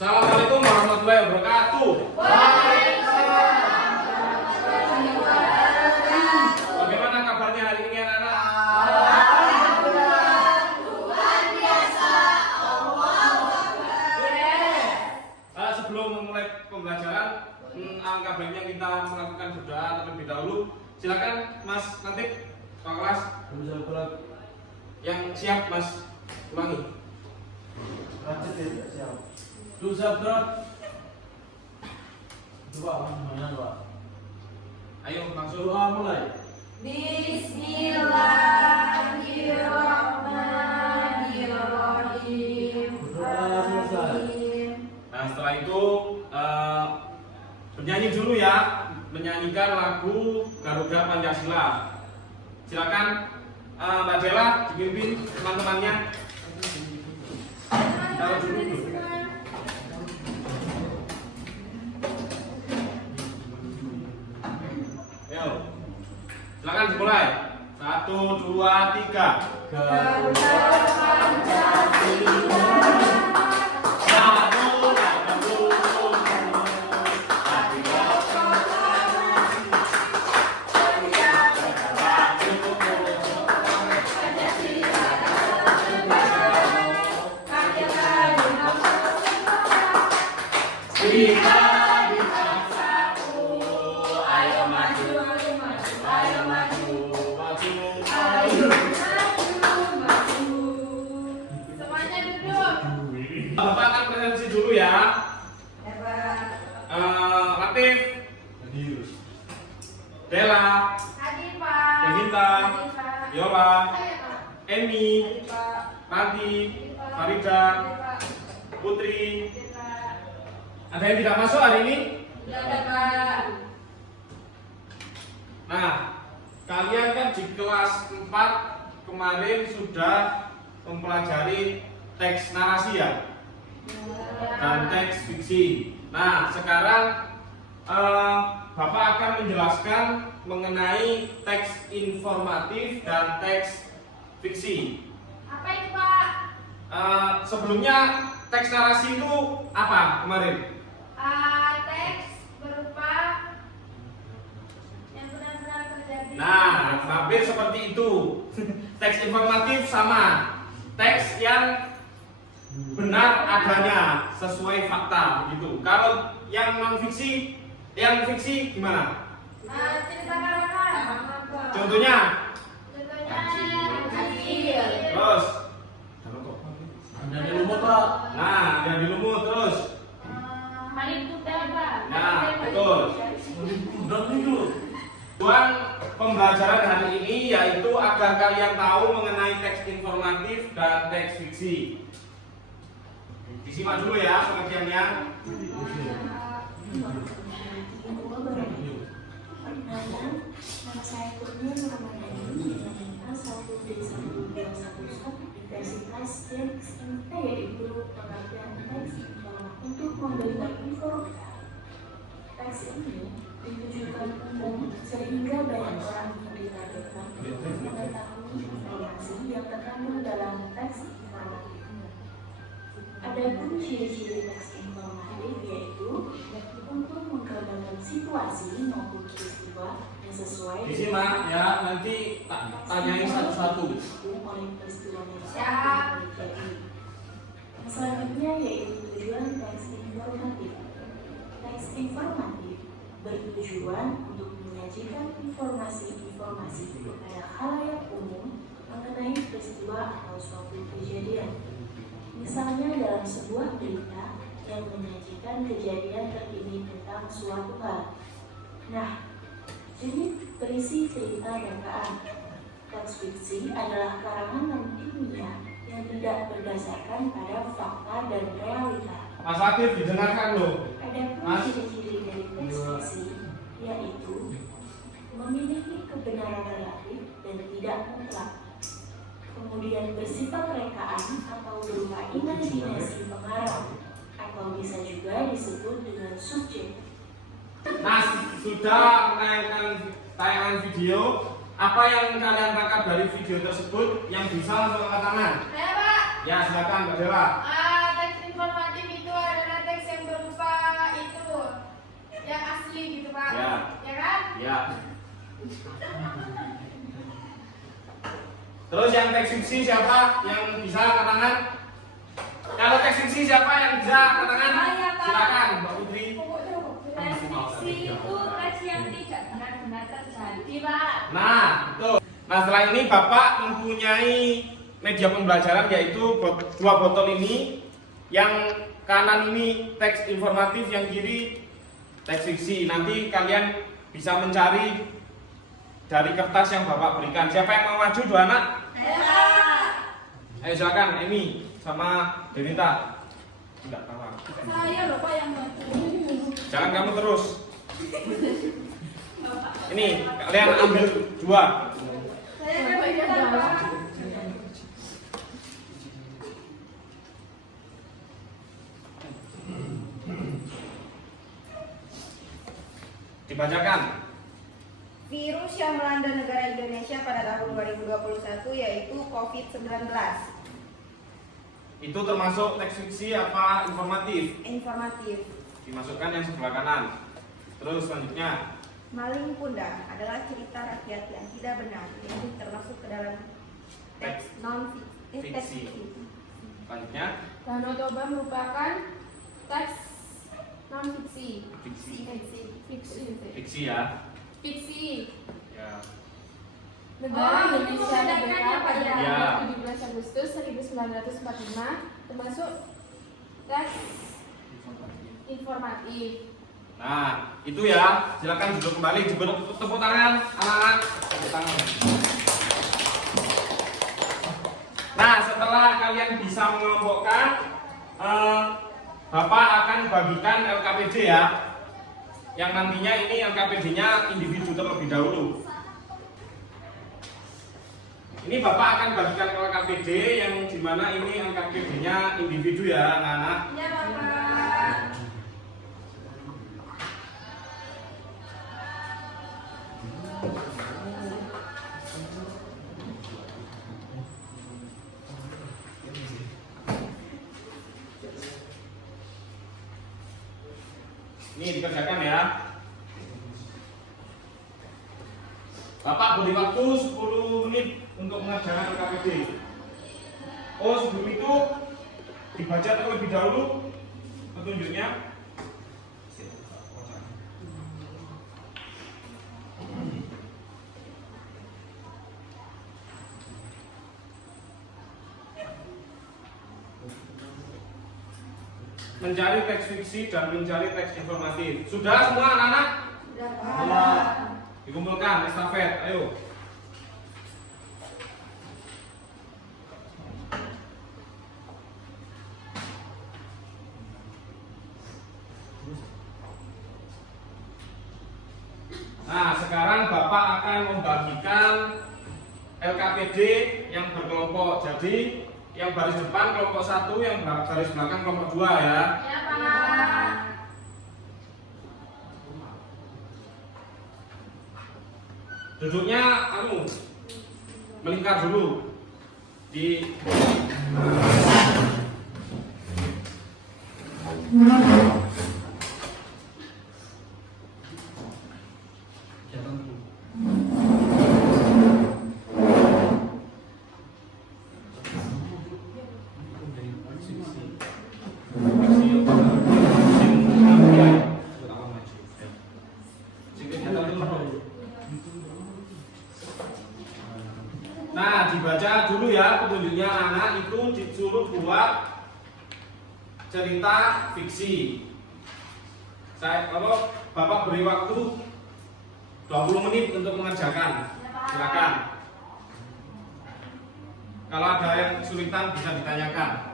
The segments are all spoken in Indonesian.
Assalamualaikum warahmatullahi wabarakatuh. Bagaimana kabarnya hari ini anak-anak? Luar biasa. Sebelum memulai pembelajaran, alangkah baiknya kita melakukan berdoa terlebih dahulu. Silakan Mas Natib, Pak kelas. Yang siap Mas ulangi. Ayo langsung doa mulai. Bismillahirrahmanirrahim. Nah setelah itu bernyanyi dulu ya, menyanyikan lagu Garuda Pancasila. Silakan Mbak Bella dipimpin teman-temannya. Taruh dulu. Ayo, silakan dimulai. 1, 2, 3. Garuda Pancasila. Kita bersatu, ayo maju, ayo maju, maju, Ayo maju. Semuanya duduk. Bapak akan presentasi dulu ya. Latif, Dela, Hadir Pak. Devita, Hadir, Pak. Yola, Ayo, Pak. Emi, Hadir, Pak. Nanti, Hadir, Pak. Farida, Hadir, Pak. Putri. Hadir, Pak. Ada yang tidak masuk hari ini? Tidak ada, Pak. Nah, kalian kan di kelas 4 kemarin sudah mempelajari teks narasi ya dan teks fiksi. Nah, sekarang Bapak akan menjelaskan mengenai teks informatif dan teks fiksi. Apa itu, Pak? Sebelumnya teks narasi itu apa kemarin? Teks berupa yang benar-benar terjadi. Nah, hampir seperti itu. Teks informatif sama teks yang benar adanya sesuai fakta begitu. Kalau yang non fiksi, yang fiksi gimana? Cerita karangan. Contohnya, Contohnya kecil. terus, Ada di lumut Pak. nah, yang di lumut terus. Hari kuda, Pak. Nah, betul. Udah itu. Tujuan pembelajaran hari ini yaitu agar kalian tahu mengenai teks informatif dan teks fiksi. Disimak dulu ya pengertiannya. Nama saya Kurnia Nurmadani dengan NIK 1D1221 Universitas DXMT, yaitu pengertian teks untuk memberikan informasi. Teks ini ditujukan umum sehingga banyak orang yang ditargetkan untuk mengetahui informasi yang terkandung dalam teks informatif. Adapun ciri-ciri teks informatif yaitu untuk menggambarkan situasi maupun peristiwa yang sesuai Disimak ya, nanti tak tanyain satu-satu. oleh peristiwa yang Siap. terjadi. Yang selanjutnya yaitu tujuan teks informatif. Teks informatif bertujuan untuk menyajikan informasi-informasi kepada khalayak umum mengenai peristiwa atau suatu kejadian. Misalnya dalam sebuah berita yang menyajikan kejadian terkini tentang suatu hal. Nah, jenis berisi cerita dakwaan. Teks fiksi adalah karangan non ilmiah yang tidak berdasarkan pada fakta dan realita. Mas Latif didengarkan loh. Adapun Mas. ciri-ciri dari teks fiksi yaitu memiliki kebenaran relatif dan tidak mutlak. Kemudian bersifat rekaan atau berupa imajinasi pengarang, atau bisa juga disebut dengan subjek. Nah, sudah menayangkan tayangan video. Apa yang kalian tangkap dari video tersebut? Yang bisa langsung angkat tangan. Saya, Pak. Ya, silakan Mbak Dewa. Teks informatif itu adalah teks yang asli gitu Pak. Ya. Ya kan? Ya. Terus yang teks fiksi siapa yang bisa angkat tangan? Kalau teks fiksi siapa yang bisa angkat tangan? Saya, Pak. Silakan Mbak Putri. Teks fiksi itu teks yang tidak benar-benar terjadi Pak. Nah, betul. Nah, setelah ini Bapak mempunyai media pembelajaran yaitu dua botol ini. Yang kanan ini teks informatif, yang kiri teks fiksi. Nanti kalian bisa mencari dari kertas yang Bapak berikan. Siapa yang mau maju, dua anak? Ayo silakan, Emi sama Denita. Enggak kawan. Saya loh Pak yang maju. Jangan kamu terus. Ini kalian ambil dua. Saya kan ikutan Pak. Dibacakan. Virus yang melanda negara Indonesia pada tahun 2021 yaitu COVID-19. Itu termasuk teks fiksi apa informatif? Informatif. Dimasukkan yang sebelah kanan. Terus selanjutnya. Maling Kundang adalah cerita rakyat yang tidak benar yang termasuk ke dalam teks Fiksi. Selanjutnya. Danau Toba merupakan teks non fiksi. Fiksi. Fiksi. Ya. Fiksi. Ya. Negara Indonesia merdeka pada Ya. tanggal 17 Agustus 1945 termasuk teks informatif. Nah, itu ya. Silakan duduk kembali. Tepuk tangan, anak-anak. Tepuk tangan. Nah, setelah kalian bisa mengelompokkan, Bapak akan bagikan LKPD ya. Yang nantinya ini LKPD-nya individu terlebih dahulu. Ini Bapak akan bagikan LKPD yang dimana ini LKPD-nya individu ya, anak-anak. Ya Bapak. Ini dikerjakan ya. Bapak beri waktu 10 menit untuk mengerjakan LKPD. Oh, sebelum itu dibaca terlebih dahulu petunjuknya. Mencari teks fiksi dan mencari teks informatif. Sudah semua anak-anak? Sudah. Dikumpulkan estafet, ayo. Nah, sekarang Bapak akan membagikan LKPD yang berkelompok. Jadi, yang baris depan kelompok 1, yang baris belakang kelompok 2 ya. Ya Pak. Duduknya melingkar dulu di Nah, dibaca dulu ya petunjuknya anak itu disuruh buat cerita fiksi. Bapak beri waktu 20 menit untuk mengerjakan. Silakan. Kalau ada yang kesulitan bisa ditanyakan.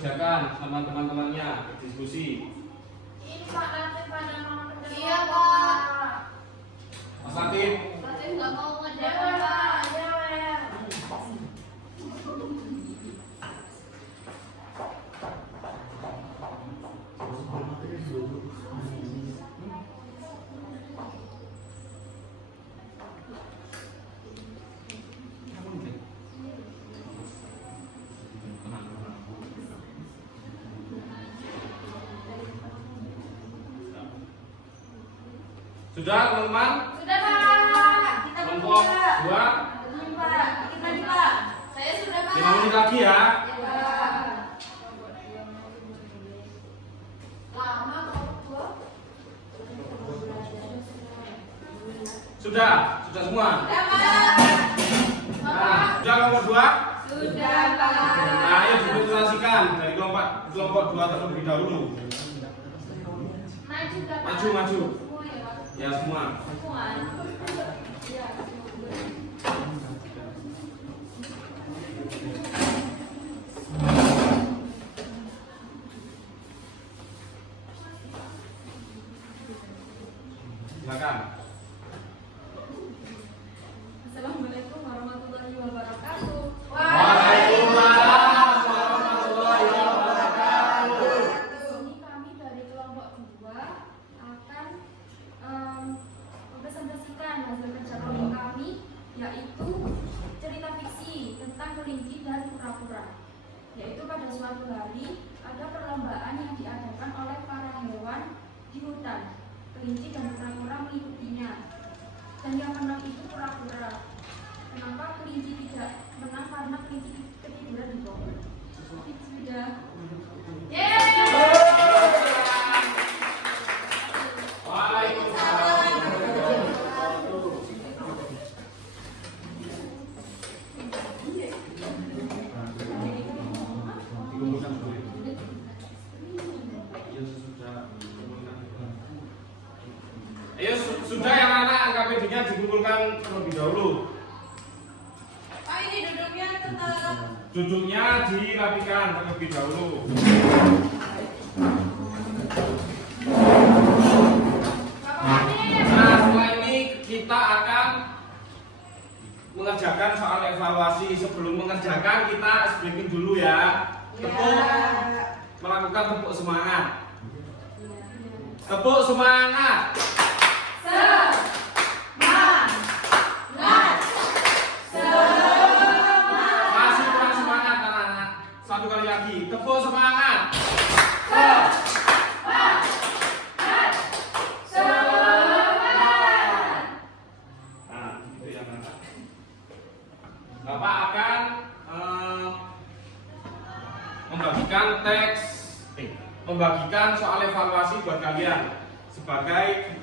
dikerjakan sama teman-temannya, berdiskusi. Ini Pak Latif pada mau kerja. Iya, Pak. Mas Latif, Latif nggak mau Ya, ngerjain, Pak. Pak. Ya, ya. sudah teman-teman? Sudah, Pak. Kita Kelompok berdua. 2, Ini, Pak. Dikit lagi, Pak. Saya sudah, Pak. 5 menit lagi ya. Ya, Pak. Lama kok, Sudah semua. Sudah, Pak. Nah, sudah kelompok 2. Sudah, Pak. Nah, ayo dipresentasikan dari kelompok 2 terlebih dahulu. Maju, Pak. Maju. Semua ya, Pak. Ya semua. Semua. Ya. Silakan. Assalamualaikum warahmatullahi wabarakatuh. Waalaikumsalam warahmatullahi wabarakatuh. Ini kami dari kelompok 2 akan mempresentasikan hasil kerja kelompok kami, yaitu cerita fiksi tentang kelinci dan kura-kura. Yaitu pada suatu hari ada perlombaan yang diadakan oleh para hewan di hutan. Kelinci dan kura-kura mengikutinya. Dan yang menang itu kura-kura. Kenapa kelinci tidak menang? Karena kelinci ketiduran di pohon. Sudah. Waalaikumsalam. Ayo sudah yang anak angka PD-nya dikumpulkan terlebih dahulu. Pak, ini duduknya tetap. Duduknya dirapikan terlebih dahulu. Nah, setelah ini kita akan mengerjakan soal evaluasi. Sebelum mengerjakan kita speaking dulu ya. Melakukan tepuk semangat. Tepuk semangat. Masih kurang semangat anak-anak. Satu kali lagi. Tepuk semangat. Nah, gitu ya anak. Bapak akan membagikan soal evaluasi buat kalian sebagai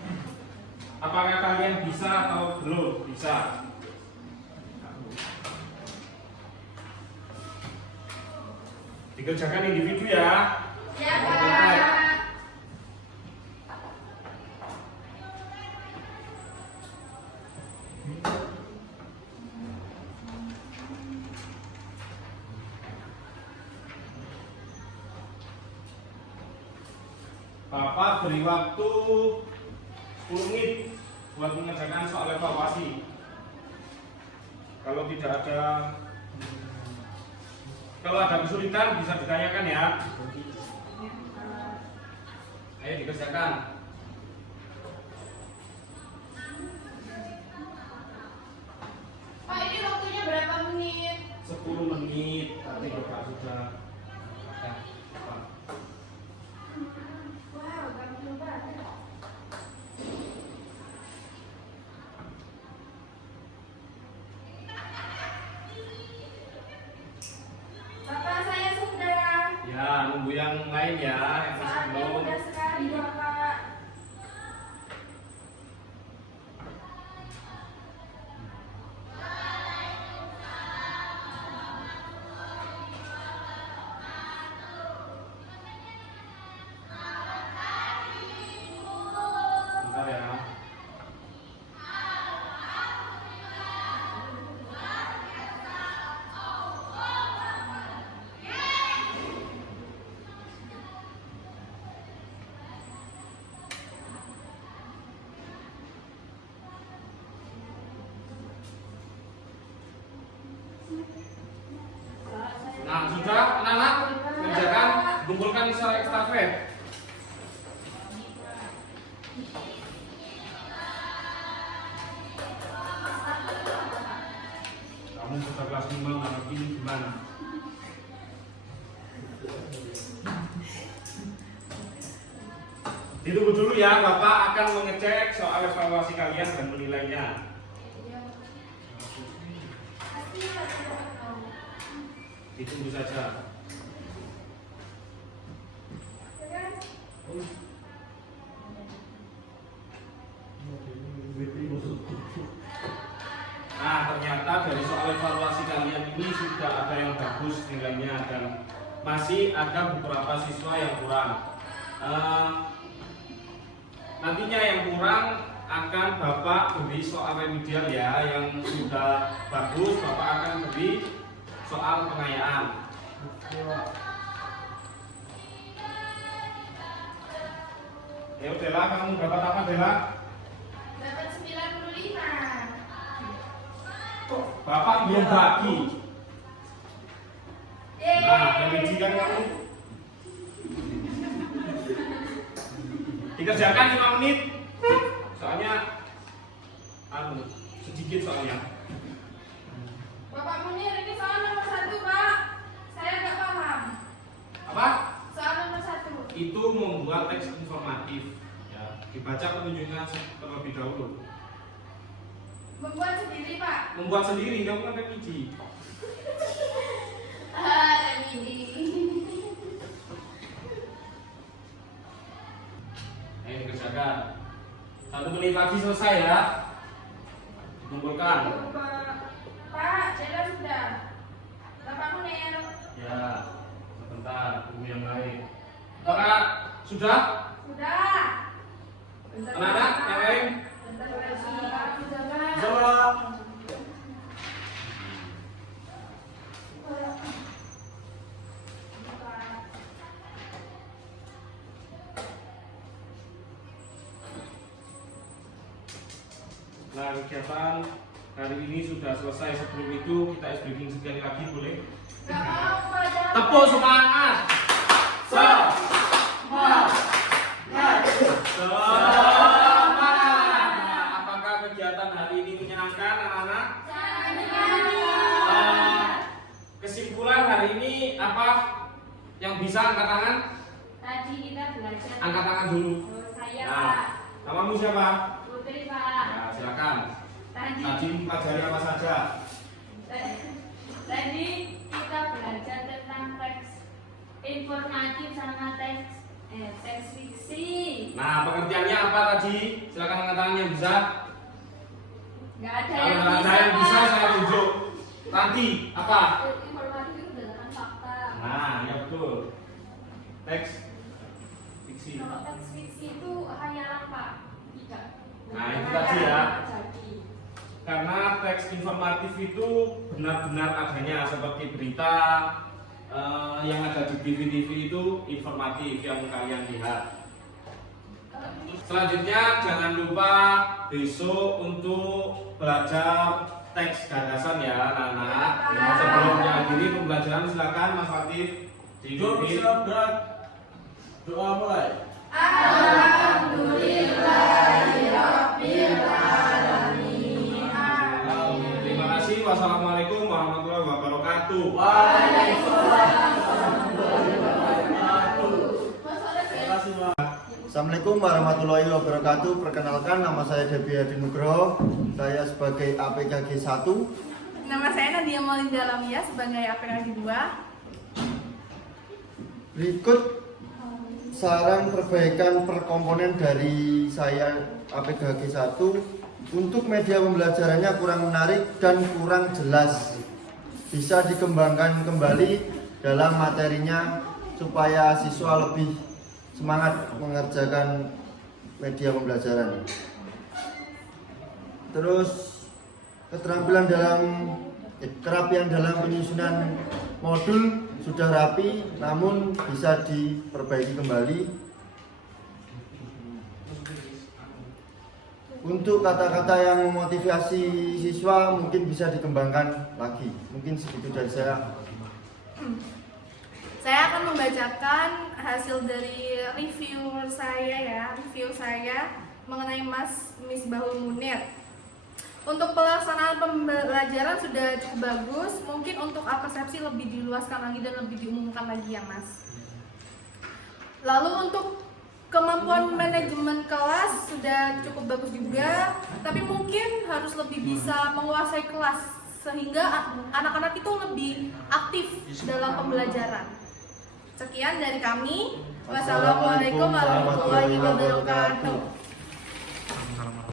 apakah kalian bisa atau belum bisa. Dikerjakan individu ya. Ya, Pak. Bapak beri waktu 10 menit buat mengerjakan soal evaluasi. Kalau ada kesulitan bisa ditanyakan ya. Ayo dikerjakan. Pak, ini waktunya berapa menit? 10 menit. Tadi Bapak sudah. Ya, Pak. Wow, gampang banget. Bapak, saya sudah. Ya, nunggu yang lain ya, yang masih Saatnya belum. mudah sekali, Bapak. Bentar ya. majukan secara ekstafet. Kamu sudah kelas 5, anak ini gimana? Ditunggu dulu ya, Bapak akan mengecek soal evaluasi kalian dan menilainya. Ditunggu saja. Nah, ternyata dari soal evaluasi kalian ini sudah ada yang bagus nilainya dan masih ada beberapa siswa yang kurang. Nantinya yang kurang akan Bapak beri soal remedial ya, yang sudah bagus Bapak akan beri soal pengayaan. Ya udahlah, kamu dapat apa Dela? Dapat 95. Bapak belum bagi. Nah, remedi kan kamu. Dikerjakan 5 menit. Soalnya sedikit soalnya. Bapak Munir, ini soal nomor 1, Pak. Saya nggak paham. Apa? Soal nomor 1. Itu membuat teks informatif. Ya, dibaca penunjuknya terlebih dahulu. Membuat sendiri, Pak. Membuat sendiri, kamu kan remedi. Remedi. Ayo kerjakan. 1 menit lagi selesai ya. Kumpulkan. Pak, saya sudah. Bapak Munir. Ya, sebentar, tunggu yang lain. Apakah sudah? Sudah. Anak-anak yang lain? Bentar lagi. Sudah, Pak. Sama. Nah, kegiatan hari ini sudah selesai. Sebelum itu kita ice breaking sekali lagi boleh? Nggak mau, Pak. Jangan. Tepuk semangat. Semangat. Apakah kegiatan hari ini menyenangkan anak-anak? Kesimpulan hari ini apa yang bisa angkat tangan? Tadi kita belajar. Angkat tangan dulu. Saya, Nah, Pak. namamu siapa? Putri, Pak. Nah, silakan. Tadi Pelajari apa saja? Tadi kita belajar tentang teks informatif sama teks fiksi. Nah, pengertiannya apa tadi? Silakan angkat tangan yang bisa. Nggak ada Kalau yang nggak bisa. ada yang bisa Pak. saya tunjuk. Nanti apa? Informatif itu berdasarkan fakta. Nah, ya betul. Teks fiksi. Kalau teks fiksi itu hayalan Pak, tidak. Nah, itu tadi ya. Jadi, Karena teks informatif itu benar-benar adanya seperti berita yang ada di TV-TV itu informatif yang kalian lihat. Selanjutnya jangan lupa besok untuk belajar teks gagasan ya anak-anak. Ya. Sebelum mengakhiri pembelajaran silakan Mas Latif Tidur dipimpin. bisa berat. Doa mulai. Terima kasih. Wassalamualaikum warahmatullahi wabarakatuh. Terima kasih, Pak. Assalamualaikum warahmatullahi wabarakatuh. Perkenalkan, nama saya Debi Hadi Nugroho. Saya sebagai APKG 1. Nama saya Nadia Maulinda Lamia sebagai APKG 2. Berikut saran perbaikan per komponen dari saya APKG 1. Untuk media pembelajarannya kurang menarik dan kurang jelas. Bisa dikembangkan kembali dalam materinya supaya siswa lebih semangat mengerjakan media pembelajaran. Terus kerapian dalam penyusunan modul sudah rapi, namun bisa diperbaiki kembali. Untuk kata-kata yang memotivasi siswa mungkin bisa dikembangkan lagi. Mungkin segitu dari saya. Saya akan membacakan hasil dari review saya mengenai Mas Misbahul Munir. Untuk pelaksanaan pembelajaran sudah cukup bagus. Mungkin untuk persepsi lebih diluaskan lagi dan lebih diumumkan lagi ya Mas. Lalu untuk kemampuan manajemen kelas sudah cukup bagus juga. Tapi mungkin harus lebih bisa menguasai kelas sehingga anak-anak itu lebih aktif dalam pembelajaran. Sekian dari kami. Wassalamualaikum warahmatullahi wabarakatuh.